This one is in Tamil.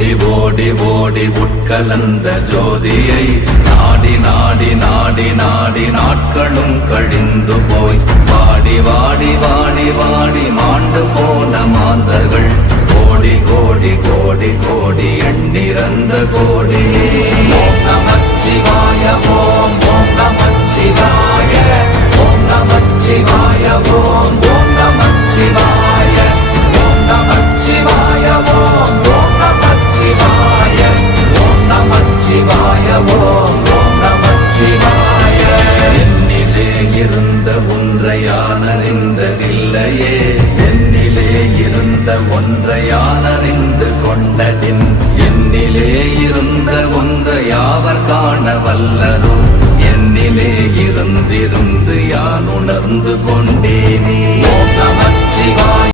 ஓடி ஓடி ஓடி உட்கலந்த ஜோதியை நாடி நாடி நாடி நாடி நாட்களும் கழிந்து போய் வாடி வாடி வாடி வாடி மாண்டு போன மாந்தர்கள் கோடி கோடி கோடி கோடி எண்ணிறந்த கோடி. ஓம் நமச்சிவாய ஓம் ஓம் நமச்சிவாய ஓம் நமச்சிவாய ஓம் ஓம் நமச்சிவாய ஓம் நமச்சிவாய ஓம் ஓம் நமச்சிவாய ஓம் நமச்சிவாய ஓம் ஓம் நமச்சிவாய. என்னிலே இருந்த ஒன்றை யான் அறிந்ததில்லையே, என்னிலே இருந்த ஒன்றை யான் அறிந்து கொண்டடின், என்னிலே இருந்த ஒன்றை யாவர் காண வல்லரோ, என்னிலே இருந்திருந்து யான் உணர்ந்து கொண்டேனே. ஓம் நமச்சிவாய.